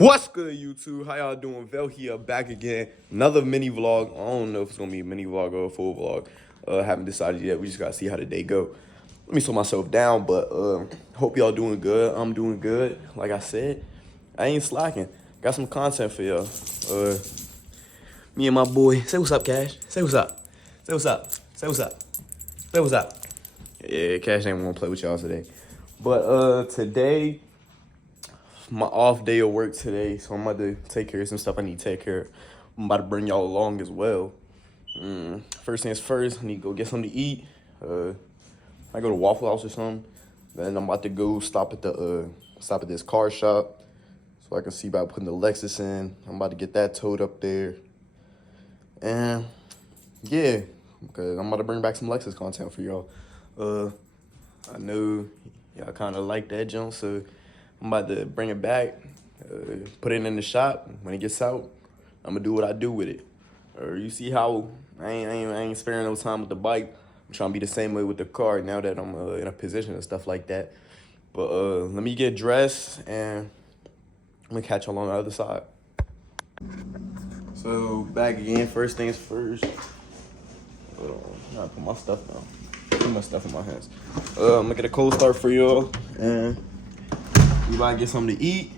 What's good, YouTube? How y'all doing? Vel here, back again. Another mini vlog. I don't know if it's gonna be a mini vlog or a full vlog. Haven't decided yet. We just gotta see how the day go. Let me slow myself down, but hope y'all doing good. I'm doing good. Like I said, I ain't slacking. Got some content for y'all. Me and my boy. Say what's up, Cash. Say what's up. Say what's up. Say what's up. Say what's up. Yeah, Cash ain't wanna play with y'all today. But today, my off day of work today, so I'm about to take care of some stuff I need to take care of. I'm about to bring y'all along as well. First things first, I need to go get something to eat. I go to Waffle House or something. Then I'm about to go stop at this car shop so I can see about putting the Lexus in. I'm about to get that towed up there. And yeah, because I'm about to bring back some Lexus content for y'all. I know y'all kind of like that junk, so I'm about to bring it back, put it in the shop. When it gets out, I'm gonna do what I do with it. You see how I ain't sparing no time with the bike. I'm trying to be the same way with the car now that I'm in a position and stuff like that. But let me get dressed and I'm gonna catch y'all on the other side. So back again, first things first. Hold on, I put my stuff down. Put my stuff in my hands. I'm gonna get a cold start for y'all and we about to get something to eat,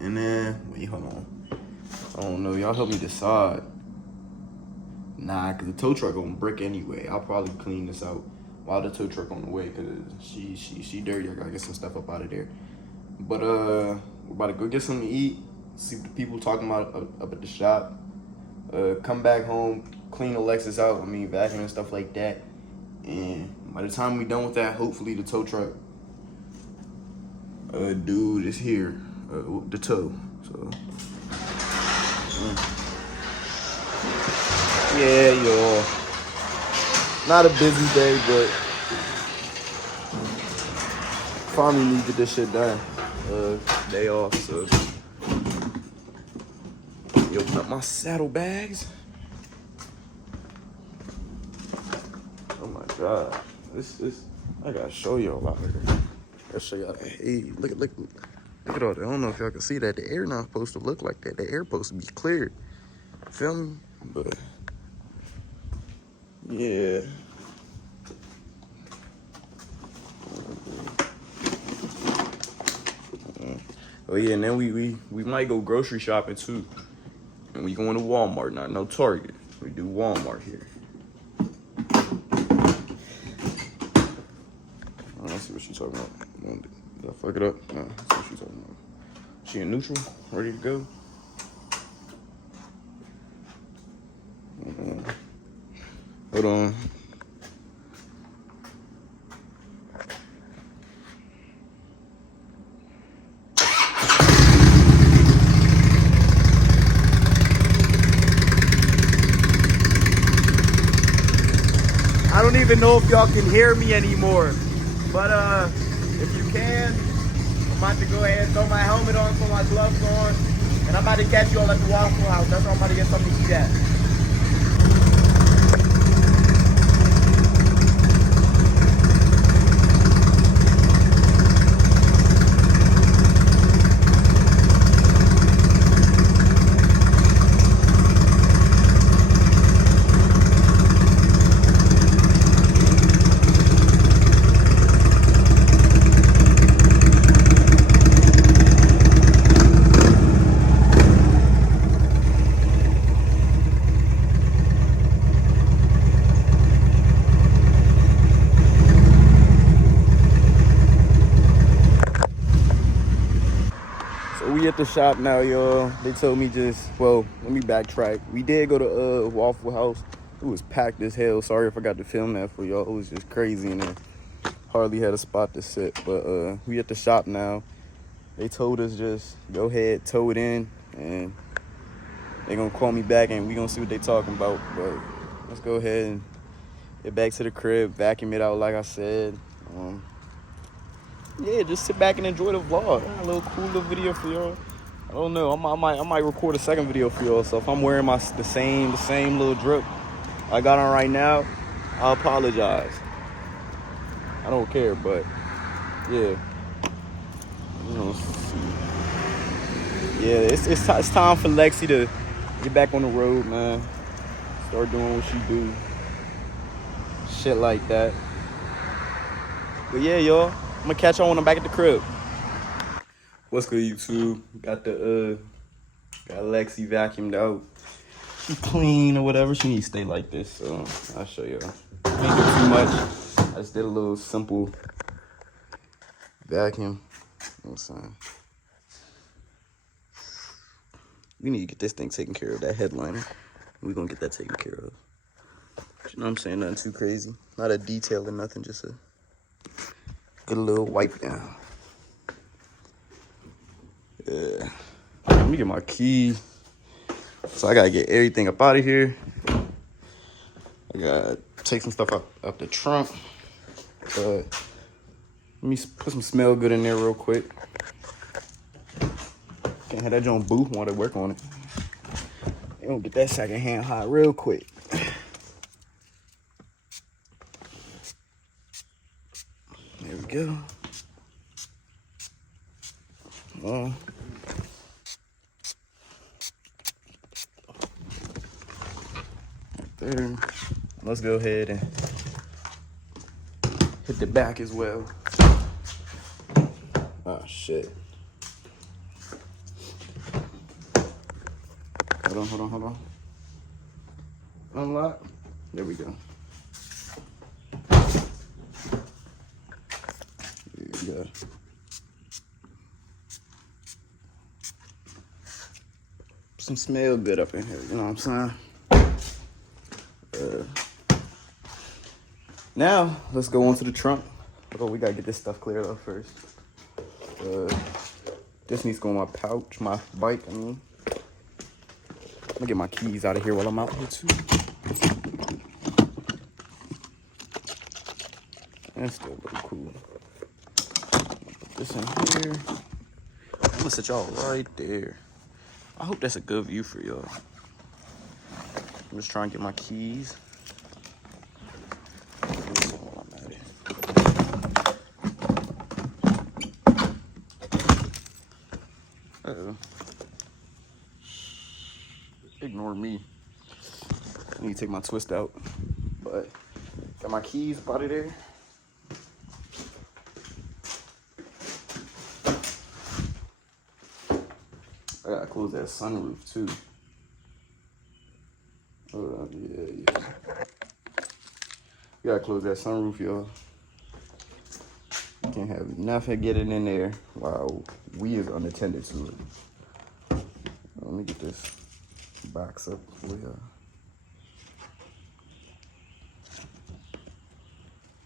and then, wait, hold on. I don't know, y'all help me decide. Nah, cause the tow truck gonna brick anyway. I'll probably clean this out while the tow truck on the way, cause she dirty. I gotta get some stuff up out of there. But we're about to go get something to eat, see what the people talking about up at the shop. Come back home, clean the Lexus out, vacuum and stuff like that. And by the time we done with that, hopefully the tow truck dude is here, the tow. So yeah, y'all. Not a busy day, but finally need to get this shit done. Day off, so open up my saddlebags. Oh my god, this I gotta show y'all out here. I'll show y'all. Hey, look at all that. I don't know if y'all can see that. The air not supposed to look like that. The air supposed to be clear. Feel me? But yeah. Oh yeah, and then we might go grocery shopping too. And we going to Walmart, not no Target. We do Walmart here. I see what she's talking about. Did I fuck it up? No, that's what she's talking about. She in neutral, ready to go. Hold on. I don't even know if y'all can hear me anymore. But if you can, I'm about to go ahead and throw my helmet on, throw my gloves on, and I'm about to catch you all at the Waffle House. That's where I'm about to get something to eat at. We at the shop now, y'all. They told me let me backtrack. We did go to Waffle House. It was packed as hell. Sorry if I got to film that for y'all. It was just crazy in there. Hardly had a spot to sit. But we at the shop now. They told us just go ahead, tow it in, and they gonna call me back and we gonna see what they talking about. But let's go ahead and get back to the crib, vacuum it out like I said. Yeah, just sit back and enjoy the vlog. A little cool little video for y'all. I don't know. I might record a second video for y'all. So if I'm wearing the same little drip I got on right now, I apologize. I don't care, but yeah. You know, it's time for Lexi to get back on the road, man. Start doing what she do. Shit like that. But yeah, y'all. I'm gonna catch y'all when I'm back at the crib. What's good, YouTube? Got Lexi vacuumed out. She clean or whatever. She needs to stay like this, so I'll show y'all. I ain't do too much. I just did a little simple vacuum. You know what I'm saying? We need to get this thing taken care of, that headliner. We're gonna get that taken care of. You know what I'm saying? Nothing too crazy. Not a detail or nothing, just a good little wipe down. Yeah. Let me get my key. So I gotta get everything up out of here. I gotta take some stuff up the trunk. Let me put some smell good in there real quick. Can't have that joint boo while they work on it. They gonna get that second hand hot real quick. There we go. Well, right there. Let's go ahead and hit the back as well. Oh shit. Hold on. Unlock. There we go. There we go. Some smell good up in here, you know what I'm saying? Now, let's go on to the trunk. Oh, we gotta get this stuff cleared up first. This needs to go in my pouch, my bike, I mean. I'm gonna get my keys out of here while I'm out here too. That's still pretty cool. Put this in here. I'm gonna set y'all right there. I hope that's a good view for y'all. I'm just trying to get my keys. Uh-oh. Ignore me. I need to take my twist out. But got my keys out of there. I gotta close that sunroof too. Yeah. You gotta close that sunroof, y'all. You can't have nothing getting in there while we is unattended to it. Let me get this box up for y'all.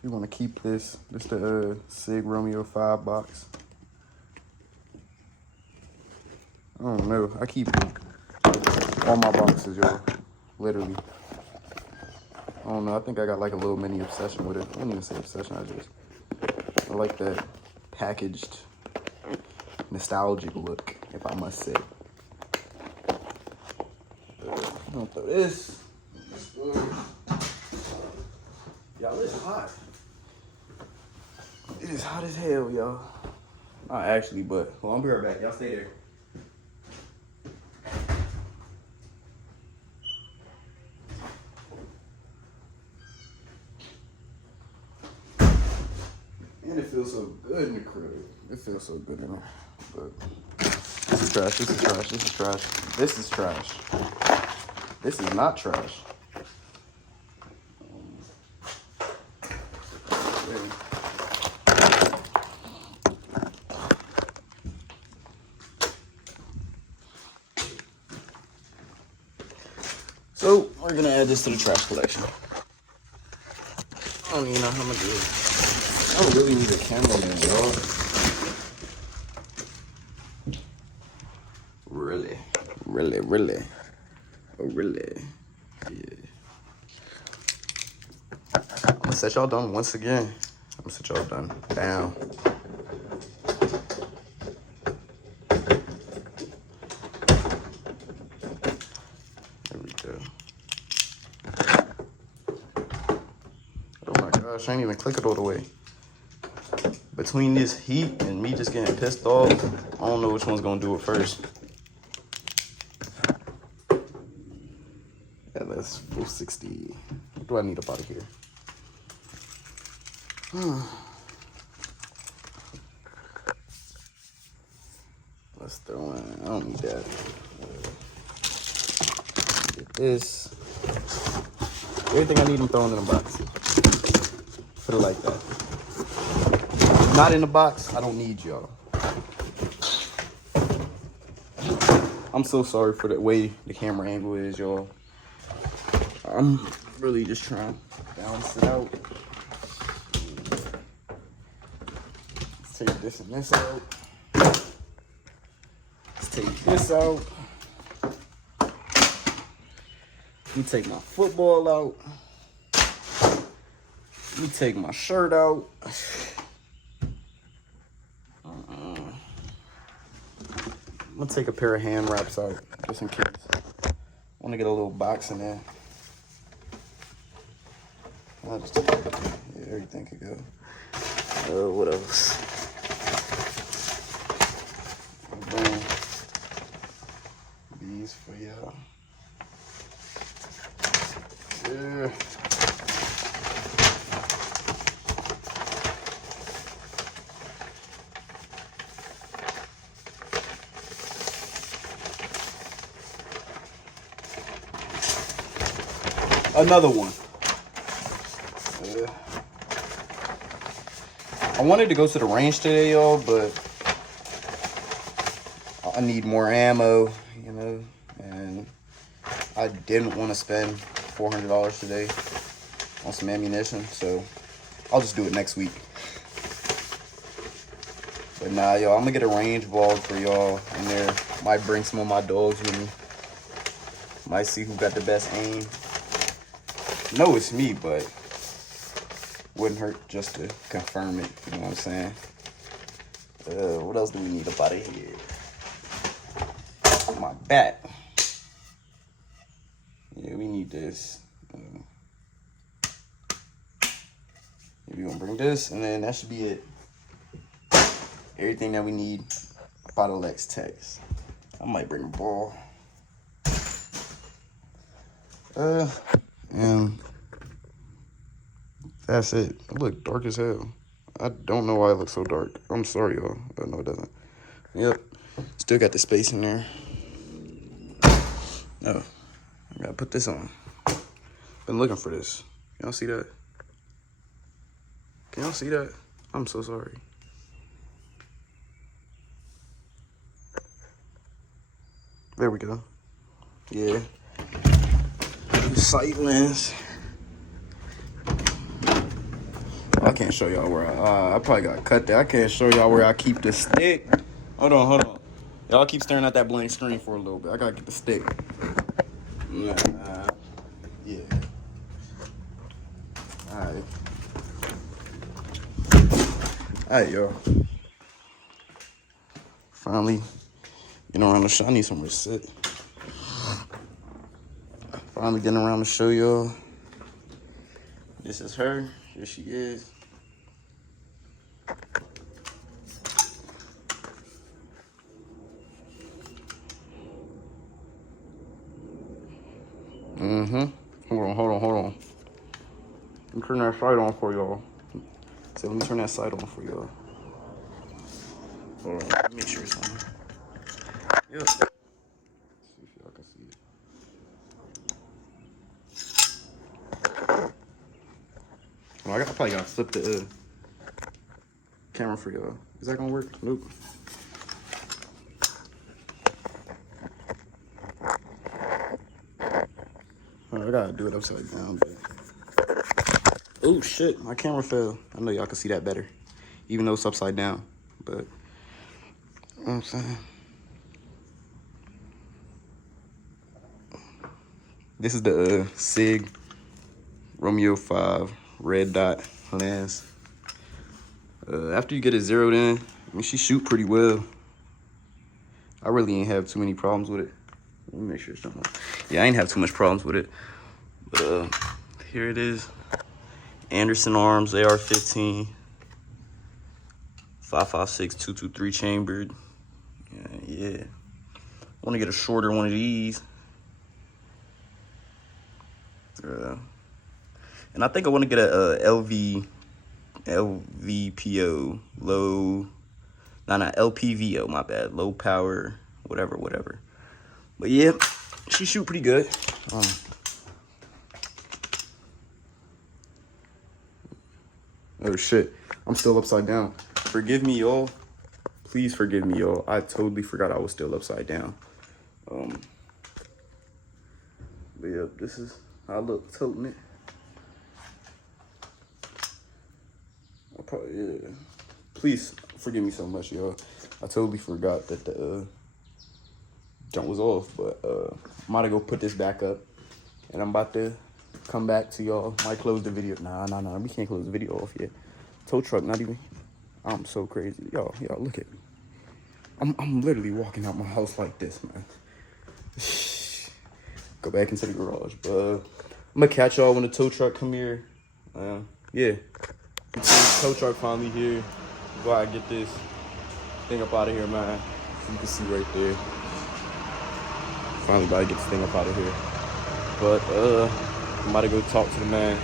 You wanna keep this. This the Sig Romeo 5 box. I don't know. I keep all my boxes, y'all. Literally. I don't know. I think I got like a little mini obsession with it. I don't even say obsession. I like that packaged, nostalgic look, if I must say. I'm gonna throw this. Y'all, it's hot. It is hot as hell, y'all. Not actually, but well, I'll be right back. Y'all stay there. And it feels so good in the crib. It feels so good in there. But this is trash. This is trash. This is trash. This is trash. This is not trash. So we're gonna add this to the trash collection. I don't even know how much it is. I don't really need a cameraman, y'all. Really? Oh, really? Yeah. I'm gonna set y'all done once again. I'm gonna set y'all done. Down. There we go. Oh my gosh, I ain't even click it all the way. Between this heat and me just getting pissed off, I don't know which one's gonna do it first. Ls460. What do I need up out of here? Let's throw in, I don't need that. Get this. Everything I need, I'm throwing in a box. Put it like that. If not in the box, I don't need y'all. I'm so sorry for the way the camera angle is, y'all. I'm really just trying to balance it out. Let's take this and this out. Let's take this out. Let me take my football out. Let me take my shirt out. I'm gonna take a pair of hand wraps out just in case. I want to get a little box in there. I'll just take it. Yeah, everything could go. What else? Boom. These for y'all. Yeah. Another one. I wanted to go to the range today, y'all, but I need more ammo, you know, and I didn't want to spend $400 today on some ammunition, so I'll just do it next week. But nah, y'all, I'm gonna get a range vlog for y'all in there. Might bring some of my dogs with me. Might see who got the best aim. No, it's me, but wouldn't hurt just to confirm it, you know what I'm saying? What else do we need up out of here? My bat. Yeah, we need this. We're gonna bring this, and then that should be it. Everything that we need about a Lex Tex. I might bring a ball. And that's it. It look dark as hell. I don't know why it looks so dark. I'm sorry, y'all. Oh, no, it doesn't. Yep. Still got the space in there. Oh, I gotta put this on. Been looking for this. Y'all see that? Can y'all see that? I'm so sorry. There we go. Yeah. Sight lens. I can't show y'all where I probably got cut there. I can't show y'all where I keep the stick. Hold on. Y'all keep staring at that blank screen for a little bit. I gotta get the stick. Yeah. Alright, y'all. Finally, getting around the show. I need somewhere to sit. Finally getting around to show y'all. This is her. Here she is. Hold on. Let me turn that sight on for y'all. So let me turn that sight on for y'all. Hold on, let me make sure it's on. Yep. Let's see if y'all can see it. Well, I probably gotta flip the camera for y'all. Is that gonna work? Nope. I gotta do it upside down, but oh shit, my camera fell. I know y'all can see that better, even though it's upside down. But you know what I'm saying, this is the SIG Romeo 5 red dot lens. After you get it zeroed in, I mean, she shoot pretty well. I really ain't have too many problems with it. Let me make sure it's done. Yeah, I ain't have too much problems with it. But here it is. Anderson Arms AR-15 5.56 223 chambered. Yeah. I want to get a shorter one of these. And I think I want to get a LVPO, LPVO, my bad, low power, whatever. But yeah, she shoot pretty good. Oh shit, I'm still upside down. Forgive me, y'all. Please forgive me, y'all. I totally forgot I was still upside down. But yeah, this is how I look tilting it. Yeah. Please forgive me so much, y'all. I totally forgot that the jump was off, but I'm about to go put this back up, and I'm about to come back to y'all. Might close the video. Nah. We can't close the video off yet. Tow truck, not even. I'm so crazy, y'all. Look at me. I'm literally walking out my house like this, man. Go back into the garage, but I'm gonna catch y'all when the tow truck come here. Yeah. Tow truck finally here. Go out and get this thing up out of here, man. So you can see right there. Finally about to get this thing up out of here. But I'm about to go talk to the man.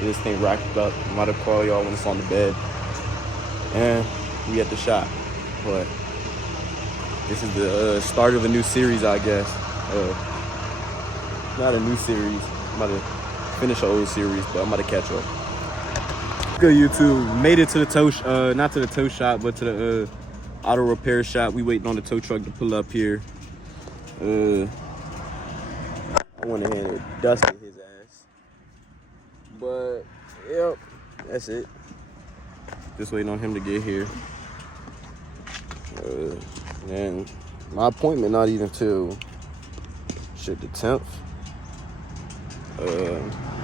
Get this thing racked up. I'm about to call y'all when it's on the bed. And we at the shop. But this is the start of a new series, I guess. Not a new series. I'm about to finish an old series, but I'm about to catch up. Good YouTube, made it to the tow, not to the tow shop, but to the auto repair shop. We waiting on the tow truck to pull up here. I went ahead and dusted his ass, but yep, that's it. Just waiting on him to get here. And my appointment not even till shit the 10th.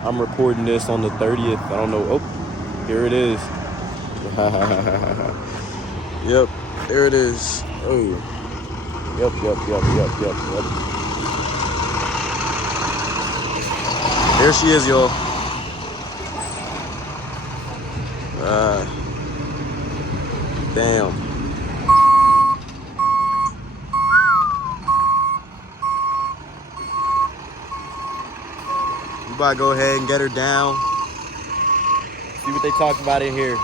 I'm recording this on the 30th. I don't know. Oh. Here it is. Yep, there it is. Oh, yep. There she is, y'all. Damn. You better go ahead and get her down. See what they talk about in here.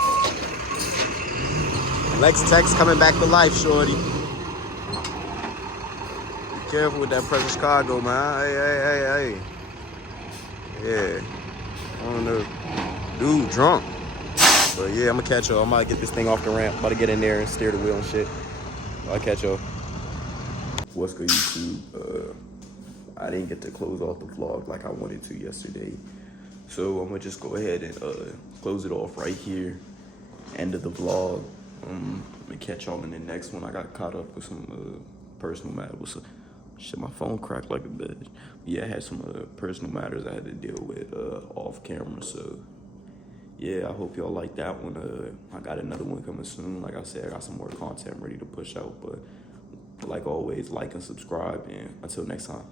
Lex Tech's coming back to life, shorty. Be careful with that precious cargo, man. Hey. Yeah. I don't know. Dude, drunk. But yeah, I'm gonna catch y'all. I'm gonna get this thing off the ramp. About to get in there and steer the wheel and shit. I'll catch y'all. What's good, YouTube? I didn't get to close off the vlog like I wanted to yesterday. So I'm gonna just go ahead and close it off right here. End of the vlog. I'm gonna catch y'all in the next one. I got caught up with some personal matters. Shit, my phone cracked like a bitch. Yeah, I had some personal matters I had to deal with off camera. So yeah, I hope y'all like that one. I got another one coming soon. Like I said, I got some more content ready to push out. But like always, like and subscribe. And until next time.